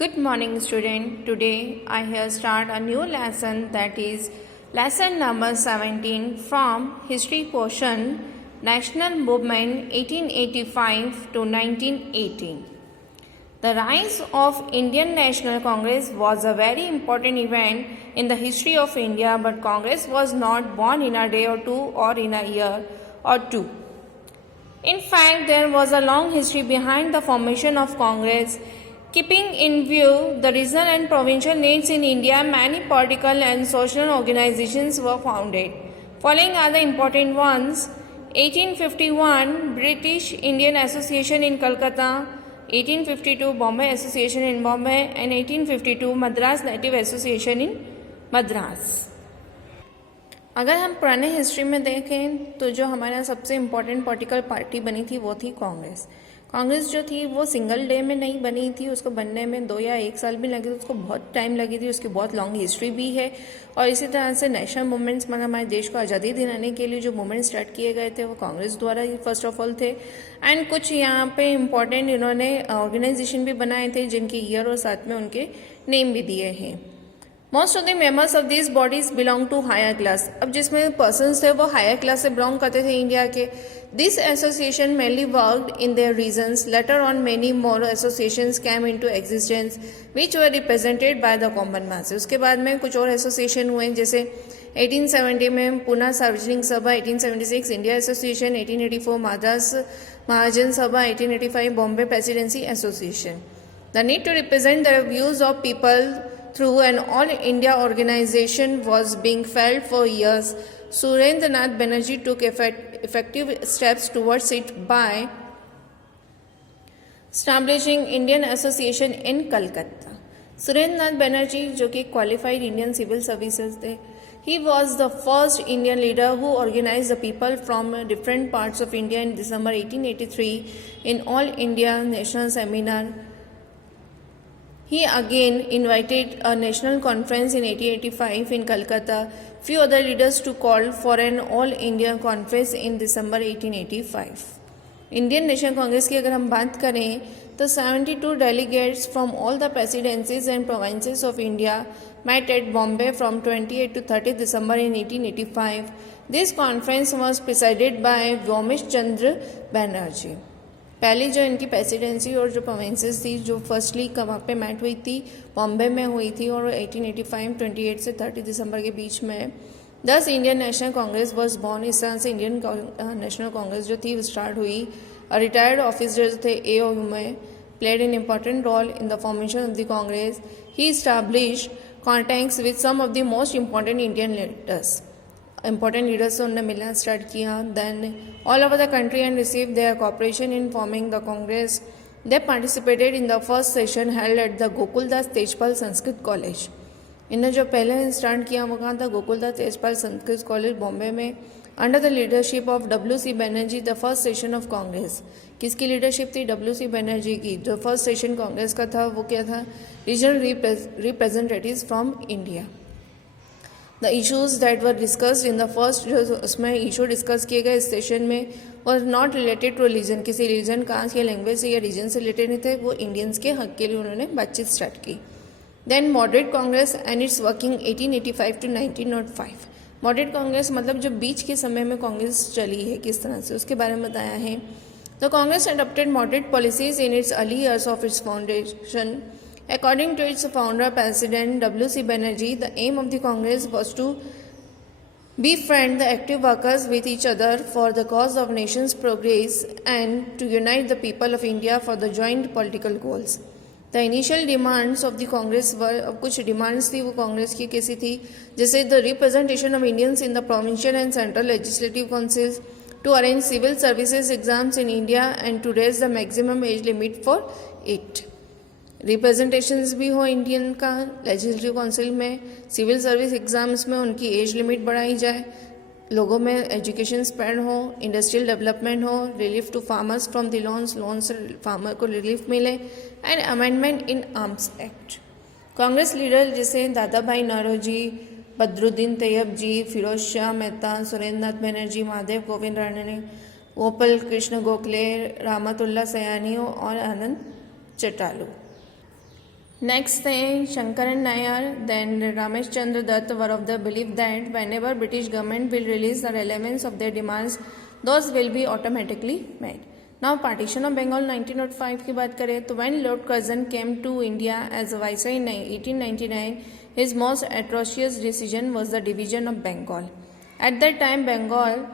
Good morning student. Today I have start a new lesson, that is lesson number 17 from history portion, National Movement 1885 to 1918. The rise of Indian National Congress was a very important event in the history of India, but Congress was not born in a day or two or in a year or two. In fact, there was a long history behind the formation of Congress. Keeping in view the regional and provincial needs in India, many political and social organizations were founded. Following are the important ones: 1851 British Indian Association in Calcutta, 1852 Bombay Association in Bombay, and 1852 Madras Native Association in Madras. अगर हम पुराने history में देखें तो जो हमारा सबसे important political party बनी थी वो थी कांग्रेस। कांग्रेस जो थी वो सिंगल डे में नहीं बनी थी, उसको बनने में 2 या 1 साल भी लगे थे, उसको बहुत टाइम लगी थी, उसकी बहुत लॉन्ग हिस्ट्री भी है। और इसी तरह से नेशनल मूवमेंट्स मतलब हमारे देश को आज़ादी दिलाने के लिए जो मूवमेंट स्टार्ट किए गए थे वो कांग्रेस द्वारा ही फर्स्ट ऑफ ऑल थे। एंड कुछ यहाँ पे इम्पॉर्टेंट इन्होंने ऑर्गेनाइजेशन भी बनाए थे जिनके ईयर और साथ में उनके नेम भी दिए हैं। Most of the members of this bodies belong to higher class. अब जिसमें पर्सन्स थे वो हायर क्लास से बिलोंग करते थे इंडिया के। This association mainly worked in their regions. Later on many more associations came into existence which were represented by the common mass. उसके बाद में कुछ और एसोसिएशन हुए, जैसे 1870 में पूना सार्वजनिक सभा, 1876 India association, 1884 Madras Mahajan Sabha, 1885 Bombay presidency association. The need to represent the views of people through an all-India organization was being felt for years. Surendranath Banerjee took effective steps towards it by establishing Indian Association in Calcutta. Surendranath Banerjee, जो कि qualified Indian civil services थे, he was the first Indian leader who organized the people from different parts of India in December 1883 in All India National Seminar. He again invited a national conference in 1885 in Calcutta. Few other leaders to call for an all-India conference in December 1885. Indian National Congress की अगर हम बात करें तो 72 delegates from all the presidencies and provinces of India met at Bombay from 28 to 30 December in 1885. This conference was presided by Vyomesh Chandra Banerjee. पहली जो इनकी presidency और जो प्रोविंसेस थी जो फर्स्टली वहाँ पे मैट हुई थी बॉम्बे में हुई थी और 1885 28 से 30 दिसंबर के बीच में 10 Indian national Congress was born. इस तरह से इंडियन नेशनल कांग्रेस जो थी वो स्टार्ट हुई। रिटायर्ड ऑफिसर्स थे AOU में played an important role in the formation of the Congress. He established contacts with some of the most important Indian leaders. important leaders से उन्होंने मिलना स्टार्ट किया। Then all over the country and receive their cooperation in forming the Congress. They participated in the first session held at the Gokuldas Tejpal Sanskrit college. इन्होंने जो पहले start किया वो कहाँ था? गोकुलदास तेजपाल संस्कृत कॉलेज बॉम्बे में, under the leadership of WC Banerjee. The first session of Congress किसकी leadership थी? WC बनर्जी की। जो फर्स्ट सेशन कांग्रेस का था वो क्या था? Regional representatives from India. The issues that were discussed in the first, जो उसमें इशू डिस्कस किए गए इस सेशन में, was not related to religion. किसी रिलीजन, कास्ट या लैंग्वेज से या रीजन से रिलेटेड नहीं थे, वो इंडियंस के हक के लिए उन्होंने बातचीत स्टार्ट की। Then moderate Congress and its working 1885 to 1905। Moderate Congress मतलब जो बीच के समय में कांग्रेस चली है किस तरह से, उसके बारे में बताया है। The Congress adopted moderate policies in its early years of its foundation. According to its founder, President WC Banerjee, the aim of the Congress was to befriend the active workers with each other for the cause of nation's progress and to unite the people of India for the joint political goals. The initial demands of the Congress were, कुछ demands थी वो कांग्रेस की कैसी थी, जैसे the representation of Indians in the provincial and central legislative councils, to arrange civil services exams in India and to raise the maximum age limit for it. Representations भी हो Indian का लेजिस्लेटिव काउंसिल में, civil service exams में उनकी age limit बढ़ाई जाए, लोगों में एजुकेशन स्प्रेड हो, इंडस्ट्रियल डेवलपमेंट हो, relief to farmers from the loans से फार्मर को रिलीफ मिले, and amendment in arms act. Congress leader जैसे दादा भाई नौरोजी, बदरुद्दीन तैयब जी, फिरोज शाह मेहता, सुरेंद्रनाथ बनर्जी, महादेव गोविंद रानडे, गोपाल कृष्ण गोखले, रहमतुल्लाह सयानी और आनंद चटालू। Next thing, Shankaran Nair, then Ramesh Chandra Dutt were of the belief that whenever British government will release the relevance of their demands, those will be automatically met. Now, partition of Bengal 1905 की बात करें तो when Lord Curzon came to India as a viceroy in 1899, his most atrocious decision was the division of Bengal. At that time, Bengal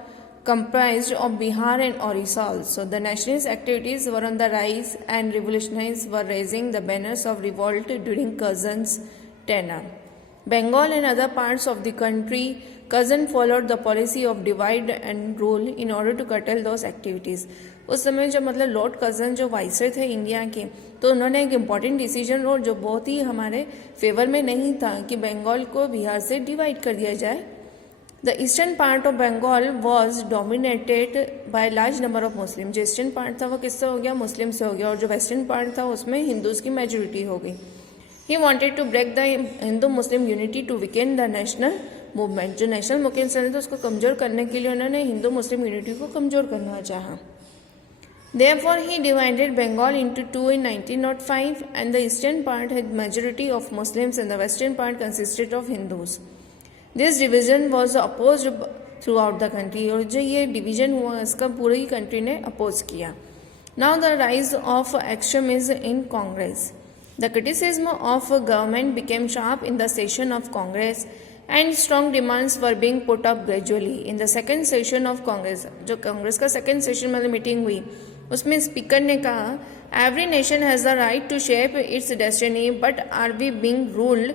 comprised of Bihar and Orissa also. The nationalist activities were on the rise and revolutionaries were raising the banners of revolt during Curzon's tenure. Bengal and other parts of the country, Curzon followed the policy of divide and rule in order to curtail those activities. उस समय जो मतलब Lord Curzon जो viceroy थे India के, तो उन्होंने एक इम्पॉर्टेंट डिसीजन लो जो बहुत ही हमारे फेवर में नहीं था कि बंगाल को बिहार से डिवाइड कर दिया जाए. The eastern part of Bengal was dominated by large number of Muslims. जो ईस्टर्न पार्ट था वो किससे हो गया, मुस्लिम से हो गया, और जो वेस्टर्न पार्ट था उसमें हिंदूज की मेजोरिटी हो गई. He wanted to break the Hindu-Muslim unity to weaken the national movement. जो नेशनल मूवमेंट था उसको कमजोर करने के लिए उन्होंने हिंदू मुस्लिम यूनिटी को कमजोर करना चाहा. Therefore, he divided Bengal into two in 1905, and the eastern part had majority of Muslims and the western part consisted of Hindus. This division was opposed throughout the country. और जो ये division हुआ इसका पूरी ही कंट्री ने oppose किया. Now the rise of extremism in Congress. The criticism of government became sharp in the session of Congress and strong demands were being put up gradually. In the second session of Congress, जो कांग्रेस का second session में meeting हुई उसमें speaker ने कहा, every nation has the right to shape its destiny but are we being ruled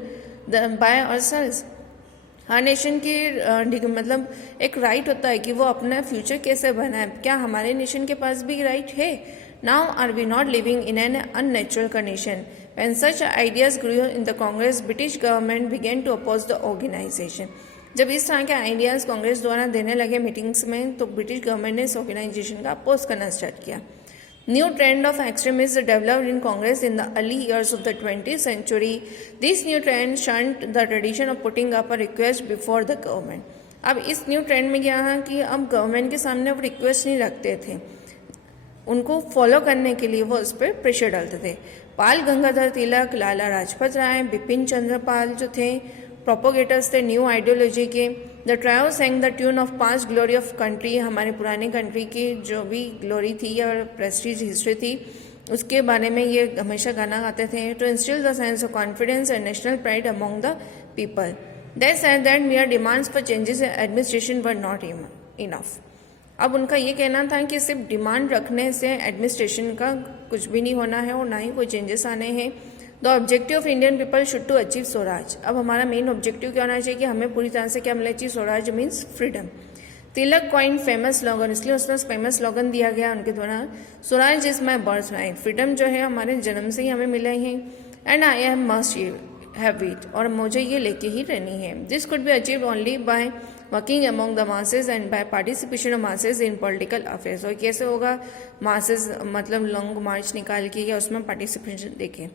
by ourselves. हर nation की मतलब एक राइट होता है कि वो अपना फ्यूचर कैसे बनाए. क्या हमारे नेशन के पास भी राइट है? Now are we not living in an unnatural condition. When such ideas grew in the Congress, British government began to oppose the organisation. जब इस तरह के आइडियाज कांग्रेस द्वारा देने लगे मीटिंग्स में तो ब्रिटिश गवर्नमेंट ने इस ऑर्गेनाइजेशन का अपोज करना स्टार्ट किया. New trend of extremism developed in Congress in the early years of the 20th century. This new trend shunned the tradition of putting up a request before the government. अब इस new trend में क्या है कि अब government के सामने वो रिक्वेस्ट नहीं रखते थे, उनको फॉलो करने के लिए वो उस पर प्रेशर डालते थे. पाल गंगाधर तिलक, लाला लाजपत राय, बिपिन चंद्र पाल जो थे प्रोपोगेटर्स थे न्यू आइडियोलॉजी के. The trio sang the tune of past glory of country. हमारे पुराने कंट्री की जो भी ग्लोरी थी या प्रेस्टीज हिस्ट्री थी उसके बारे में ये हमेशा गाना गाते थे. To instil the sense of confidence and national pride among the people. They said that mere demands for changes in administration were not enough. अब उनका ये कहना था कि सिर्फ डिमांड रखने से एडमिनिस्ट्रेशन का कुछ भी नहीं होना है और ना ही कोई चेंजेस आने हैं. The objective of Indian people should to achieve swaraj. अब हमारा मेन ऑब्जेक्टिव क्या होना चाहिए कि हमें पूरी तरह से क्या मिलना चाहिए, swaraj means freedom. Tilak coin famous slogan, इसलिए उसमें फेमस स्लोगन दिया गया उनके द्वारा, swaraj is my birth right. Freedom जो है हमारे जन्म से ही हमें मिले हैं and I am must have it, और मुझे ये लेके ही रहनी है. This could be achieve only by working among the masses and by participation of masses in political affairs. और कैसे होगा, मासेज मतलब लॉन्ग मार्च निकाल के या उसमें पार्टिसिपेशन देखें.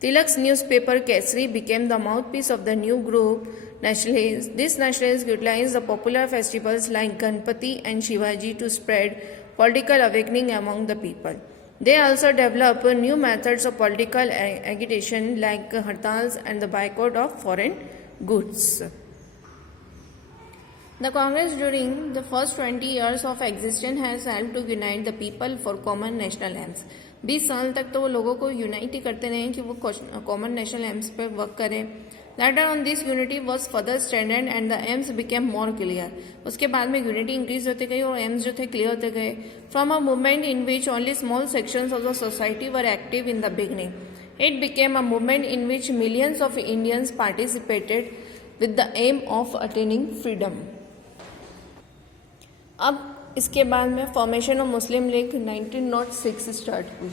Tilak's newspaper Kesari became the mouthpiece of the new group nationalists. These nationalists utilized the popular festivals like Ganpati and Shivaji to spread political awakening among the people. They also developed new methods of political agitation like hartals and the boycott of foreign goods. The Congress during the first 20 years of existence has helped to unite the people for common national aims. 20 साल तक तो वो लोगों को unite ही करते रहे कि वो कॉमन नेशनल एम्स पे वर्क करें. Later on this unity was further strengthened and the AIIMS became more clear. उसके बाद में यूनिटी इंक्रीज होते गई और एम्स जो थे क्लियर होते गए. From a movement in which only small sections of the society were active in the beginning, it became a movement in which millions of Indians participated with the aim of attaining freedom. अब इसके बाद में formation of Muslim League 1906 start हुई.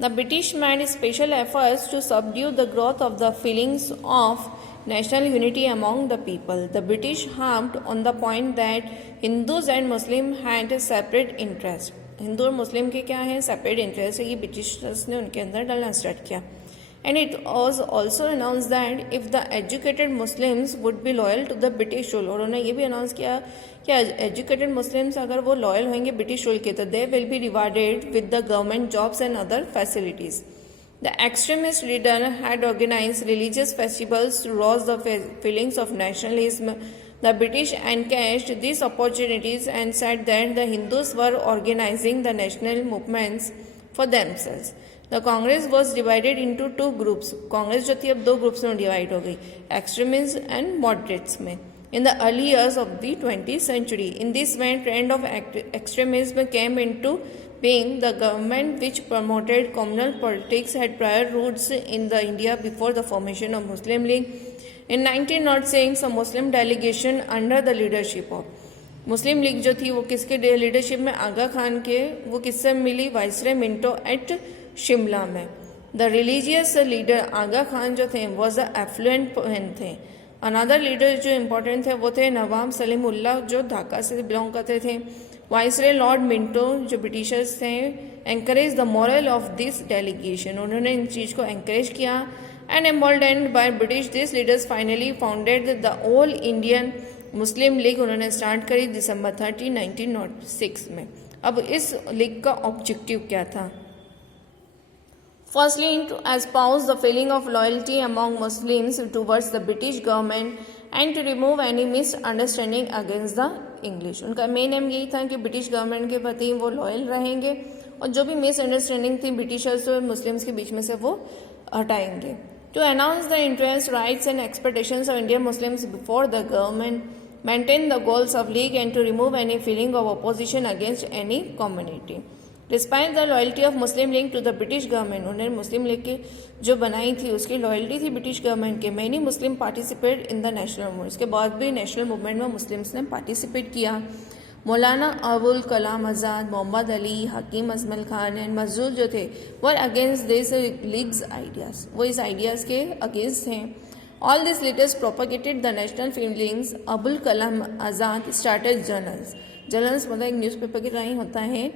The British made special efforts to subdue the growth of the feelings of national unity among the people. The British harped on the point that Hindus and Muslim had a separate interest. Hindu और मुस्लिम के क्या है, separate interest है, ये Britishers ने उनके अंदर डालना स्टार्ट किया. And it was also announce that if the educated Muslims would be loyal to the British rule. और उन्होंने ये भी अनाउंस किया कि एजुकेटेड मुस्लिम्स अगर वो लॉयल होंगे ब्रिटिश रूल के तो they will be rewarded with the government jobs and other facilities. The extremist leader had organized religious festivals to rouse the feelings of nationalism. The British encashed these opportunities and said that the Hindus were organizing the national movements for themselves. The Congress was divided into two groups. Congress जो थी अब दो groups में divide हो गई, extremists and moderates में. In the early years of the 20th century, in this way, trend of extremism came into being. The government which promoted communal politics had prior roots in the India before the formation of Muslim League. In 1906, a Muslim delegation under the leadership of Muslim league जो थी वो किसके leadership में, आगा खान के, वो किससे मिली, viceroy Minto eight Shimla में. The religious leader आगा खान जो थे वॉज द एफ्लुएंट मैन थे. अनदर लीडर जो इम्पोर्टेंट थे वो थे नवाब सलीमुल्लाह जो ढाका से बिलोंग करते थे. वाइसरॉय लॉर्ड मिंटो जो ब्रिटिशर्स थे encourage the moral of this delegation, उन्होंने इन चीज़ को एंकरेज किया. And emboldened by British this leaders finally founded the All Indian Muslim League, उन्होंने स्टार्ट करी दिसंबर 30, 1906 में. अब इस लीग का ऑब्जेक्टिव क्या था? Firstly, to espouse the feeling of loyalty among Muslims towards the British government and to remove any misunderstanding against the English. उनका मेन एम यही था कि ब्रिटिश गवर्नमेंट के प्रति वो लॉयल रहेंगे और जो भी मिसअंडरस्टैंडिंग थी ब्रिटिशर्स और मुस्लिम्स के बीच में से वो हटाएंगे. To announce the interests, rights and expectations of Indian Muslims before the government, maintain the goals of League and to remove any feeling of opposition against any community. Despite the loyalty of Muslim League to the British government, उन्होंने मुस्लिम league की जो बनाई थी उसकी loyalty थी British government के. Many Muslim participate in the national movement, इसके बाद भी नेशनल मूवमेंट में मुस्लिम्स ने पार्टिसिपेट किया. मौलाना अबुल कलाम आज़ाद, मोहम्मद अली, हकीम अजमल खान एंड मजदूर जो थे were against this leagues ideas, वो इस आइडियाज़ के अगेंस्ट थे. All this leaders propagated the national feelings. Abul Kalam Azad started journals, journals मतलब एक न्यूज़पेपर की तरह होता है,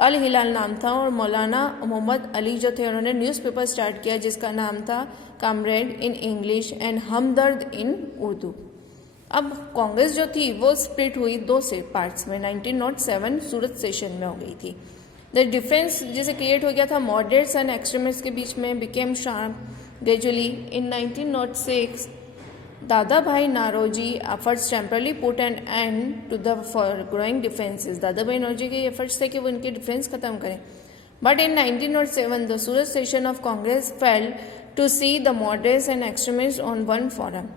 अल हिलाल नाम था. और मौलाना मोहम्मद अली जो थे उन्होंने न्यूज़पेपर स्टार्ट किया जिसका नाम था कामरेड इन इंग्लिश एंड हमदर्द इन उर्दू. अब कांग्रेस जो थी वो स्प्लिट हुई दो से पार्ट्स में. 1907 सूरत सेशन में हो गई थी. द डिफरेंस जैसे क्रिएट हो गया था मॉडरेट्स एंड एक्सट्रीमिस्ट के बीच में became sharp gradually. In 1906 Dadabhai Naoroji efforts temporarily put an end to the growing differences. Dadabhai Naoroji के एफर्ट्स थे कि वो इनके डिफरेंस खत्म करें. But in 1907 the Surat session of Congress fail to see the moderates and extremist on one forum.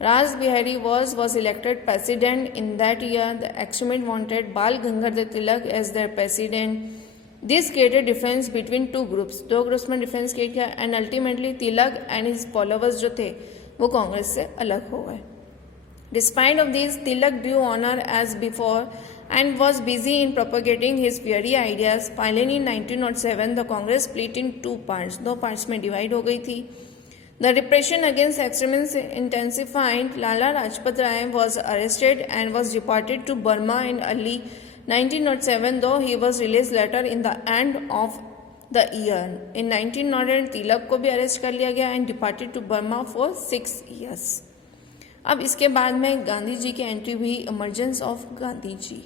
Ras Bihari was elected president in that year. The extremists wanted Bal Gangadhar Tilak as their president. This created difference between two groups. दो groups में difference create किया and ultimately Tilak and his followers जो थे वो कांग्रेस से अलग हो गए. Despite of this, Tilak drew honor as before and was busy in propagating his fiery ideas. Finally, in 1907, the Congress split in two parts. दो parts में divide हो गई थी. The repression against extremists intensified. Lala Rajpat Rai was arrested and was deported to Burma in early 1907, though he was released later in the end of the year. In 1908, Tilak को भी arrest कर लिया गया and deported to Burma for 6 years. अब इसके बाद में गांधी जी की एंट्री हुई. Emergence of Gandhi ji.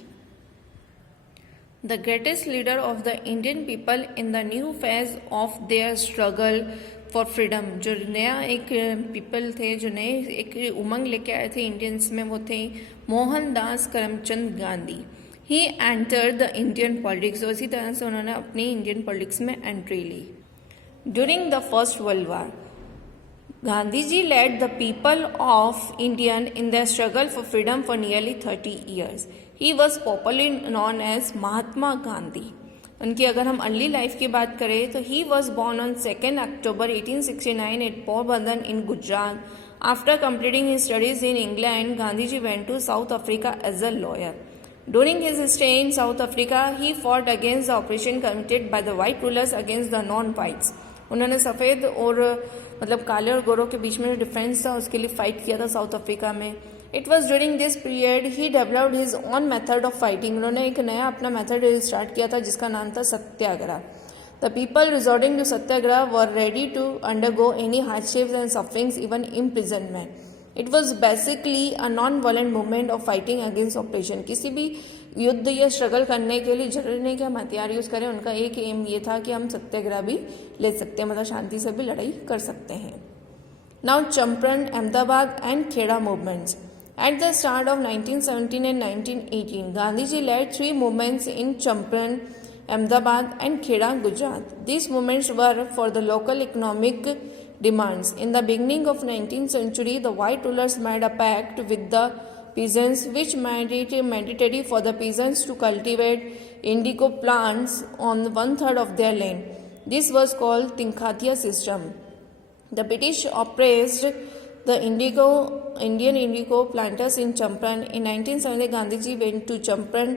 The greatest leader of the Indian people in the new phase of their struggle for freedom, जो नया एक पीपल थे, जो नए एक उमंग लेके आए थे इंडियंस में, वो थे Mohandas Karamchand Gandhi. He entered the Indian politics, और इसी तरह से उन्होंने अपनी इंडियन पॉलिटिक्स में एंट्री ली. During the first world war, Gandhi ji led the people of Indian in the struggle for freedom for nearly 30 years. He was popularly known as Mahatma Gandhi. उनकी अगर हम अर्ली लाइफ की बात करें तो he was born on 2 October 1869 at Porbandar in Gujarat. After completing his studies in England, Gandhi ji went to South Africa as a lawyer. During his stay in South Africa, he fought against the oppression committed by the white rulers against the non whites. उन्होंने सफ़ेद और मतलब काले और गोरों के बीच में जो डिफरेंस था उसके लिए फाइट किया था साउथ अफ्रीका में. It was during this period he developed his own method of fighting. उन्होंने एक नया अपना मेथड स्टार्ट किया था जिसका नाम था सत्याग्रह. The people resorting to Satyagraha were ready to undergo any hardships and sufferings, even imprisonment. It was basically a non-violent movement of fighting against oppression. किसी भी युद्ध या स्ट्रगल करने के लिए जरूरी नहीं कि हम हथियार यूज़ करें, उनका एक एम ये था कि हम सत्याग्रह भी ले सकते हैं, मतलब शांति से भी लड़ाई कर सकते हैं। Now Champaran, Ahmedabad and Kheda movements. At the start of 1917 and 1918, Gandhiji led 3 movements in Champaran, Ahmedabad and Kheda, Gujarat. These movements were for the local economic demands. In the beginning of 19th century, the white rulers made a pact with the peasants which made it mandatory for the peasants to cultivate indigo plants on 1/3 of their land. This was called Tinkhatiya system. The British oppressed the Indian indigo planters in Champaran. In 1970, Gandhiji went to Champaran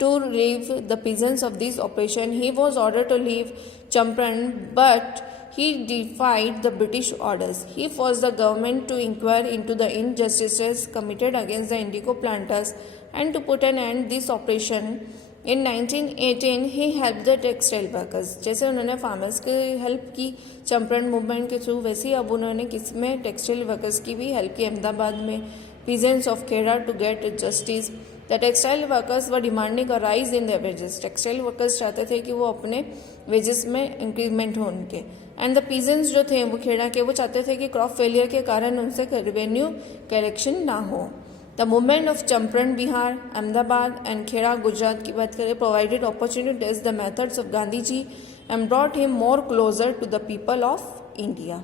to relieve the peasants of this oppression. He was ordered to leave Champaran, but he defied the British orders. He forced the government to inquire into the injustices committed against the indigo planters and to put an end to this oppression. In 1918, he helped the textile workers. जैसे उन्होंने farmers की help की Champaran movement के through, वैसे ही अब उन्होंने किसमें textile workers की भी हेल्प की अहमदाबाद में, peasants of Kheda to get justice. The textile workers were demanding a rise in their wages. Textile workers चाहते थे कि वो अपने वेजेस में इंक्रीजमेंट हो उनके. एंड द पीजेंट्स जो थे वो खेड़ा के, वो चाहते थे कि क्रॉप फेलियर के कारण उनसे रेवेन्यू कलेक्शन ना हो. The movement of Champaran, Bihar, Ahmedabad and Kheda, Gujarat की बात करें, provided opportunity to test the methods of Gandhi ji and brought him more closer to the people of India.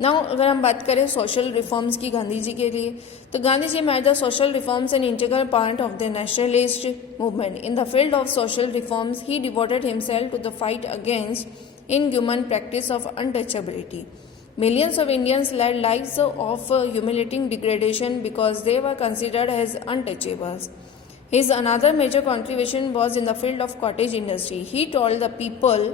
Now अगर हम बात करें सोशल रिफॉर्म्स की गांधी जी के लिए, तो Gandhi ji made the social reforms an integral part of the nationalist movement. In the field of social reforms he devoted himself to the fight against inhuman practice of untouchability. Millions of Indians led lives of humiliating degradation because they were considered as untouchables. His another major contribution was in the field of cottage industry. He told the people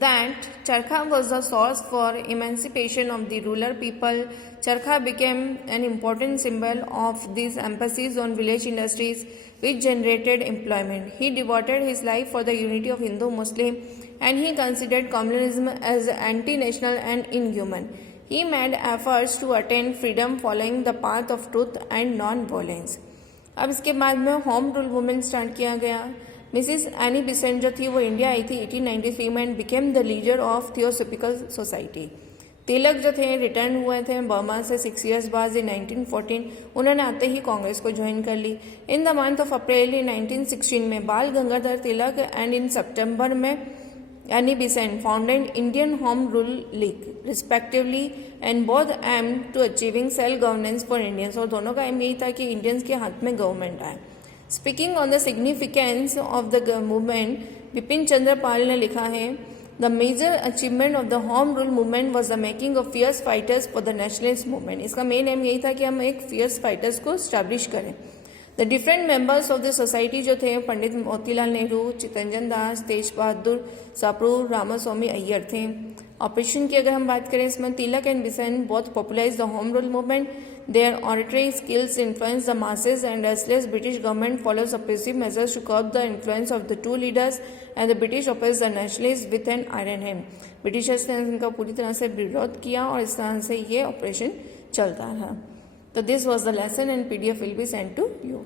that charkha was the source for emancipation of the rural people. Charkha became an important symbol of these emphasis on village industries which generated employment. He devoted his life for the unity of Hindu-Muslim and he considered communism as anti-national and inhuman. He made efforts to attain freedom following the path of truth and non-violence. अब इसके बाद में home rule women start किया गया. Mrs any Besant जो थी वो India I थी 1893 में and became the leader of theosophical society. Tilak जो थे रिटर्न हुए थे बर्मा से 6 years बाद in 1914. उन्होंने आते ही कांग्रेस को ज्वाइन कर ली. In the month of April in 1916 में बाल गंगाधर तिलक एंड इन सितंबर में Annie Besant founded Indian Home Rule League respectively and both aimed to achieving self-governance for Indians. और दोनों का एम यही था कि इंडियंस के हाथ में गवर्नमेंट आए. Speaking on the significance of the movement, Bipin Chandra Pal ने लिखा है, the major achievement of the home rule movement was the making of fierce fighters for the nationalist movement. इसका मेन एम यही था कि हम एक फियर्स फाइटर्स को स्टैब्लिश करें. The different members of the society जो थे पंडित मोतीलाल नेहरू, चितरंजन दास, तेज बहादुर सप्रू, रामास्वामी अय्यर थे. ऑपरेशन की अगर हम बात करें इसमें Tilak and Besant both popularise the home rule movement. Their oratory skills influence the masses and restless British government follows suppressive measures to curb the influence of the two leaders and the British oppose the nationalist with an iron hand. Britishers ने इनका पूरी तरह से विरोध किया और इस तरह से ये ऑपरेशन चलता रहा. So this was the lesson and PDF will be sent to you.